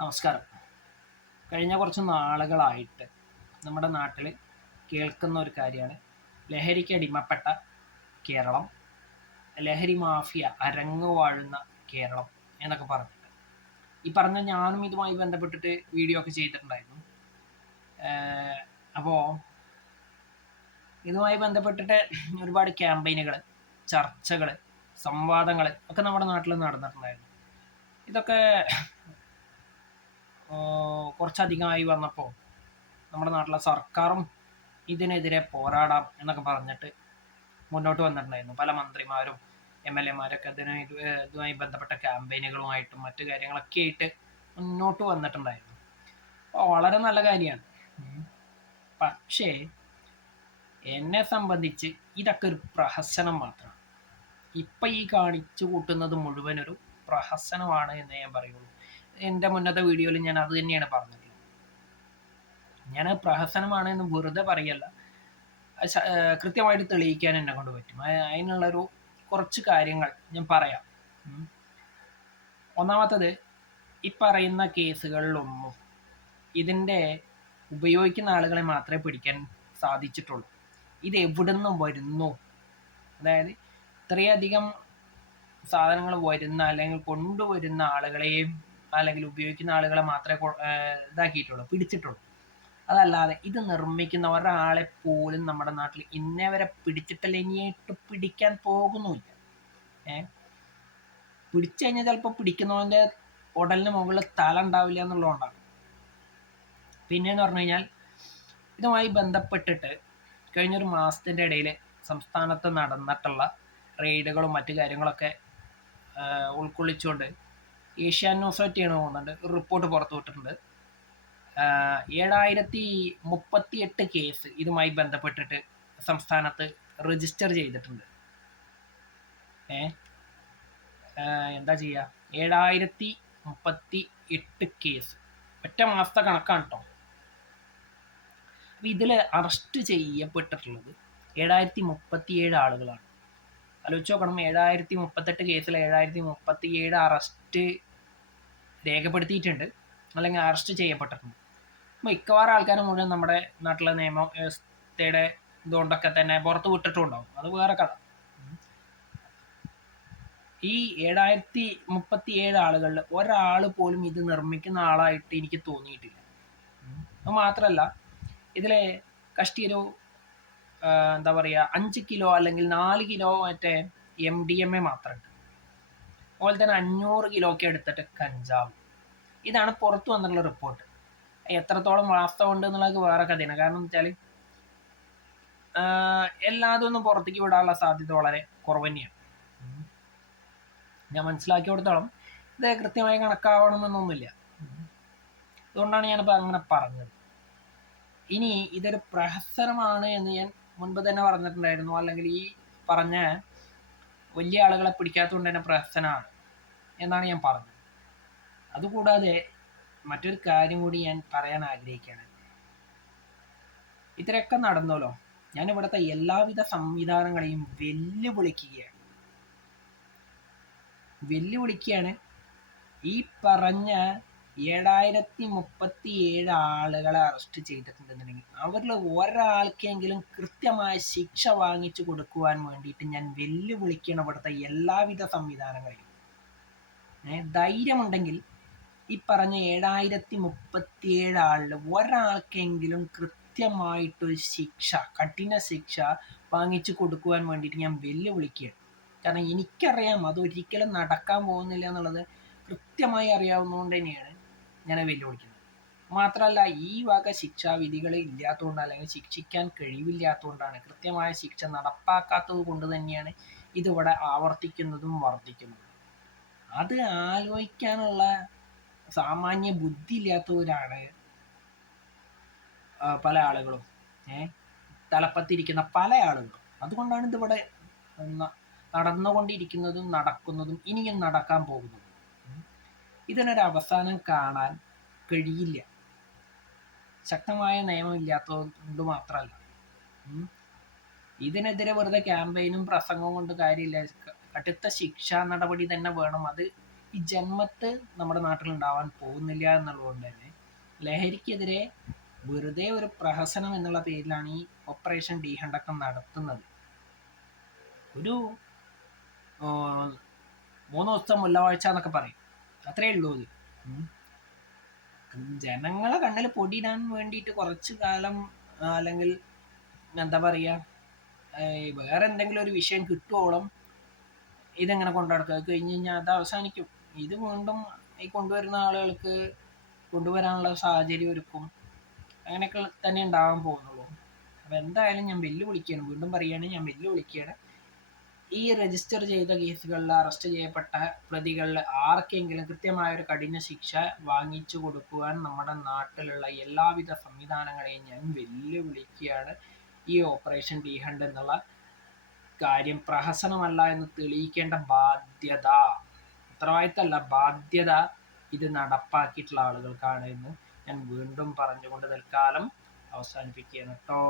നമസ്കാരം. കഴിഞ്ഞ കുറച്ച് നാളുകളായിട്ട് നമ്മുടെ നാട്ടിൽ കേൾക്കുന്ന ഒരു കാര്യമാണ്. ലഹരിക്ക് അടിമപ്പെട്ട കേരളം ലഹരി മാഫിയ അരങ്ങു വാഴുന്ന കേരളം എന്നൊക്കെ പറഞ്ഞിട്ട്. ഈ പറഞ്ഞ ഞാനും ഇതുമായി ബന്ധപ്പെട്ടിട്ട് വീഡിയോ ഒക്കെ ചെയ്തിട്ടുണ്ടായിരുന്നു. അപ്പോൾ ഇതുമായി ബന്ധപ്പെട്ടിട്ട് ഒരുപാട് ക്യാമ്പയിനുകൾ ചർച്ചകൾ സംവാദങ്ങൾ ഒക്കെ നമ്മുടെ നാട്ടിൽ നടന്നിട്ടുണ്ടായിരുന്നു. ഇതൊക്കെ കുറച്ചധികമായി വന്നപ്പോൾ നമ്മുടെ നാട്ടിലെ സർക്കാരും ഇതിനെതിരെ പോരാടാം എന്നൊക്കെ പറഞ്ഞിട്ട് മുന്നോട്ട് വന്നിട്ടുണ്ടായിരുന്നു. പല മന്ത്രിമാരും എം എൽ എമാരൊക്കെ ഇതിന് ഇതുമായി ബന്ധപ്പെട്ട ക്യാമ്പയിനുകളുമായിട്ടും മറ്റു കാര്യങ്ങളൊക്കെ ആയിട്ട് മുന്നോട്ട് വന്നിട്ടുണ്ടായിരുന്നു. അപ്പോൾ വളരെ നല്ല കാര്യമാണ്. പക്ഷേ എന്നെ സംബന്ധിച്ച് ഇതൊക്കെ ഒരു പ്രഹസനം മാത്രമാണ്. ഇപ്പം ഈ കാണിച്ചു കൂട്ടുന്നത് മുഴുവനൊരു പ്രഹസനമാണ് എന്ന് ഞാൻ പറയുള്ളൂ. എന്റെ മുന്നത്തെ വീഡിയോയിൽ ഞാൻ അത് തന്നെയാണ് പറഞ്ഞിട്ടുള്ളത്. ഞാൻ പ്രഹസനമാണ് എന്ന് വെറുതെ പറയല്ല. കൃത്യമായിട്ട് തെളിയിക്കാൻ എന്നെ കൊണ്ട് പറ്റും. അതിനുള്ളൊരു കുറച്ച് കാര്യങ്ങൾ ഞാൻ പറയാം. ഒന്നാമത്തത് ഈ പറയുന്ന കേസുകളിലൊന്നും ഇതിന്റെ ഉപയോഗിക്കുന്ന ആളുകളെ മാത്രമേ പിടിക്കാൻ സാധിച്ചിട്ടുള്ളൂ. ഇത് എവിടെ വരുന്നു? അതായത് ഇത്രയധികം സാധനങ്ങൾ വരുന്ന അല്ലെങ്കിൽ കൊണ്ടുവരുന്ന ആളുകളെയും അല്ലെങ്കിൽ ഉപയോഗിക്കുന്ന ആളുകളെ മാത്രമേ ഇതാക്കിയിട്ടുള്ളൂ പിടിച്ചിട്ടുള്ളൂ. അതല്ലാതെ ഇത് നിർമ്മിക്കുന്ന ഒരാളെ പോലും നമ്മുടെ നാട്ടിൽ ഇന്നേ വരെ പിടിച്ചിട്ടില്ല ഇനിയായിട്ട് പിടിക്കാൻ പോകുന്നുമില്ല. ഏ? പിടിച്ചു കഴിഞ്ഞാൽ ചിലപ്പോൾ പിടിക്കുന്നവന്റെ ഉടലിന് മുകളിൽ തല ഉണ്ടാവില്ല എന്നുള്ളതുകൊണ്ടാണ്. പിന്നെന്ന് പറഞ്ഞു കഴിഞ്ഞാൽ ഇതുമായി ബന്ധപ്പെട്ടിട്ട് കഴിഞ്ഞൊരു മാസത്തിന്റെ ഇടയിൽ സംസ്ഥാനത്ത് നടന്നിട്ടുള്ള റെയ്ഡുകളും മറ്റു കാര്യങ്ങളൊക്കെ ഉൾക്കൊള്ളിച്ചുകൊണ്ട് ഏഷ്യാൻ ന്യൂസ് പറ്റിയാണ് ഒരു റിപ്പോർട്ട് പുറത്തു വിട്ടിട്ടുണ്ട്. ഏഴായിരത്തി മുപ്പത്തി എട്ട് കേസ് ഇതുമായി ബന്ധപ്പെട്ടിട്ട് സംസ്ഥാനത്ത് രജിസ്റ്റർ ചെയ്തിട്ടുണ്ട്. ഏ? എന്താ ചെയ്യുക ഏഴായിരത്തി മുപ്പത്തി എട്ട് കേസ് ഒറ്റ മാസത്തെ കണക്കാണ് കേട്ടോ ഇതിൽ അറസ്റ്റ് ചെയ്യപ്പെട്ടിട്ടുള്ളത് ഏഴായിരത്തി മുപ്പത്തി ഏഴ് ആളുകളാണ്. ആലോചിച്ച് നോക്കണം. ഏഴായിരത്തി മുപ്പത്തെട്ട് കേസിൽ ഏഴായിരത്തി മുപ്പത്തി ഏഴ് അറസ്റ്റ് രേഖപ്പെടുത്തിയിട്ടുണ്ട്. അല്ലെങ്കിൽ അറസ്റ്റ് ചെയ്യപ്പെട്ടിട്ടുണ്ട്. അപ്പോൾ മിക്കവാറും ആൾക്കാർ മുഴുവൻ നമ്മുടെ നാട്ടിലെ നിയമ വ്യവസ്ഥയുടെ ഇതുകൊണ്ടൊക്കെ തന്നെ പുറത്ത് വിട്ടിട്ടുണ്ടാവും. അത് വേറെ കഥ. ഈ ഏഴായിരത്തി മുപ്പത്തി ഏഴ് ആളുകളിൽ ഒരാൾ പോലും ഇത് നിർമ്മിക്കുന്ന ആളായിട്ട് എനിക്ക് തോന്നിയിട്ടില്ല. അത് മാത്രമല്ല ഇതിലെ കഷ്ടിയൊരു എന്താ പറയുക അഞ്ച് കിലോ അല്ലെങ്കിൽ നാല് കിലോ മറ്റേ എം ഡി എം എ മാത്രമുണ്ട് അതുപോലെ തന്നെ അഞ്ഞൂറ് കിലോ ഒക്കെ എടുത്തിട്ട് കഞ്ചാവ്. ഇതാണ് പുറത്ത് വന്നിട്ടുള്ള റിപ്പോർട്ട് എത്രത്തോളം വാസ്തവം ഉണ്ട് എന്നുള്ളത് വേറെ കഥയാണ്. കാരണം വെച്ചാൽ എല്ലാതും ഒന്നും പുറത്തേക്ക് വിടാനുള്ള സാധ്യത വളരെ കുറവ് തന്നെയാണ്. ഞാൻ മനസ്സിലാക്കി കൊടുത്തോളം ഇത് കൃത്യമായി കണക്കാവണമെന്നൊന്നുമില്ല. അതുകൊണ്ടാണ് ഞാനിപ്പോൾ അങ്ങനെ പറഞ്ഞത്. ഇനി ഇതൊരു പ്രഹസനമാണ് എന്ന് ഞാൻ മുൻപ് തന്നെ പറഞ്ഞിട്ടുണ്ടായിരുന്നു. അല്ലെങ്കിൽ ഈ പറഞ്ഞ വലിയ ആളുകളെ പിടിക്കാത്തതുകൊണ്ട് തന്നെ പ്രശ്നമാണ് എന്നാണ് ഞാൻ പറഞ്ഞത്. അതുകൂടാതെ മറ്റൊരു കാര്യം കൂടി ഞാൻ പറയാൻ ആഗ്രഹിക്കുകയാണ്. ഇത്രയൊക്കെ നടന്നല്ലോ ഞാൻ ഇവിടുത്തെ എല്ലാവിധ സംവിധാനങ്ങളെയും വെല്ലുവിളിക്കുകയാണ്. വെല്ലുവിളിക്കുകയാണ് ഈ പറഞ്ഞ ഏഴായിരത്തി മുപ്പത്തി ഏഴ് ആളുകളെ അറസ്റ്റ് ചെയ്തിട്ടുണ്ടെന്നുണ്ടെങ്കിൽ അവരിൽ ഒരാൾക്കെങ്കിലും കൃത്യമായ ശിക്ഷ വാങ്ങിച്ചു കൊടുക്കുവാൻ വേണ്ടിയിട്ട് ഞാൻ വെല്ലുവിളിക്കണം ഇവിടുത്തെ എല്ലാവിധ സംവിധാനങ്ങളെയും. ധൈര്യമുണ്ടെങ്കിൽ ഈ പറഞ്ഞ ഏഴായിരത്തി മുപ്പത്തിയേഴ് ആളിൽ ഒരാൾക്കെങ്കിലും കൃത്യമായിട്ടൊരു ശിക്ഷ കഠിന ശിക്ഷ വാങ്ങിച്ചു കൊടുക്കുവാൻ വേണ്ടിയിട്ട് ഞാൻ വെല്ലുവിളിക്കുകയാണ്. കാരണം എനിക്കറിയാം അതൊരിക്കലും നടക്കാൻ പോകുന്നില്ല എന്നുള്ളത് കൃത്യമായി അറിയാവുന്നതുകൊണ്ട് തന്നെയാണ് ഞാൻ വെല്ലുവിളിക്കുന്നത്. മാത്രമല്ല ഈ വക ശിക്ഷാവിധികൾ ഇല്ലാത്തതുകൊണ്ട് അല്ലെങ്കിൽ ശിക്ഷിക്കാൻ കഴിവില്ലാത്തതുകൊണ്ടാണ് കൃത്യമായ ശിക്ഷ നടപ്പാക്കാത്തത് കൊണ്ട് തന്നെയാണ് ഇതിവിടെ ആവർത്തിക്കുന്നതും വർദ്ധിക്കുന്നതും. അത് ആലോചിക്കാനുള്ള സാമാന്യ ബുദ്ധി ഇല്ലാത്തവരാണ് പല ആളുകളും. ഏ? തലപ്പത്തിരിക്കുന്ന പല ആളുകളും. അതുകൊണ്ടാണ് ഇതിവിടെ നടന്നുകൊണ്ടിരിക്കുന്നതും നടക്കുന്നതും ഇനിയും നടക്കാൻ പോകുന്നതും. ഇതിനൊരു അവസാനം കാണാൻ കഴിയില്ല. ശക്തമായ നിയമം ഇല്ലാത്തതുകൊണ്ട് മാത്രമല്ല ഇതിനെതിരെ വെറുതെ ക്യാമ്പയിനും പ്രസംഗവും കൊണ്ട് കാര്യമില്ല. കടുത്ത ശിക്ഷാ നടപടി തന്നെ വേണം. അത് ഈ ജന്മത്ത് നമ്മുടെ നാട്ടിൽ ഉണ്ടാവാൻ പോകുന്നില്ല എന്നുള്ളതുകൊണ്ട് തന്നെ ലഹരിക്കെതിരെ വെറുതെ ഒരു പ്രഹസനം എന്നുള്ള പേരിലാണ് ഈ ഓപ്പറേഷൻ ഡീഹണ്ടക്കം നടത്തുന്നത്. ഒരു മൂന്ന് ദിവസത്തെ മുല്ലവാഴ്ച എന്നൊക്കെ പറയും. അത്രേ ഉള്ളൂ അത്. ജനങ്ങളെ കണ്ണിൽ പൊടിയിടാൻ വേണ്ടിയിട്ട് കുറച്ച് കാലം അല്ലെങ്കിൽ എന്താ പറയുക വേറെ എന്തെങ്കിലും ഒരു വിഷയം കിട്ടുവോളം ഇതെങ്ങനെ കൊണ്ടുനടക്കുക അത് കഴിഞ്ഞ് കഴിഞ്ഞാൽ അത് അവസാനിക്കും. ഇത് വീണ്ടും ഈ കൊണ്ടുവരുന്ന ആളുകൾക്ക് കൊണ്ടുവരാനുള്ള സാഹചര്യം ഒരുക്കും. അങ്ങനെയൊക്കെ തന്നെ ഉണ്ടാവാൻ പോകുന്നുള്ളൂ. അപ്പം എന്തായാലും ഞാൻ വെല്ലുവിളിക്കുകയാണ്. വീണ്ടും പറയുകയാണെങ്കിൽ ഞാൻ വെല്ലുവിളിക്കുകയാണ്. ഈ രജിസ്റ്റർ ചെയ്ത കേസുകളിൽ അറസ്റ്റ് ചെയ്യപ്പെട്ട പ്രതികളിൽ ആർക്കെങ്കിലും കൃത്യമായ ഒരു കഠിന ശിക്ഷ വാങ്ങിച്ചു കൊടുക്കുവാൻ നമ്മുടെ നാട്ടിലുള്ള എല്ലാവിധ സംവിധാനങ്ങളെയും ഞാൻ വെല്ലുവിളിക്കുകയാണ്. ഈ ഓപ്പറേഷൻ ഡീഹണ്ട് എന്നുള്ള കാര്യം പ്രഹസനമല്ല എന്ന് തെളിയിക്കേണ്ട ബാധ്യത. ഉത്തരവാദിത്തമല്ല ബാധ്യത ഇത് നടപ്പാക്കിയിട്ടുള്ള ആളുകൾക്കാണ് എന്ന് ഞാൻ വീണ്ടും പറഞ്ഞുകൊണ്ട് തൽക്കാലം അവസാനിപ്പിക്കുകയാണ് കേട്ടോ.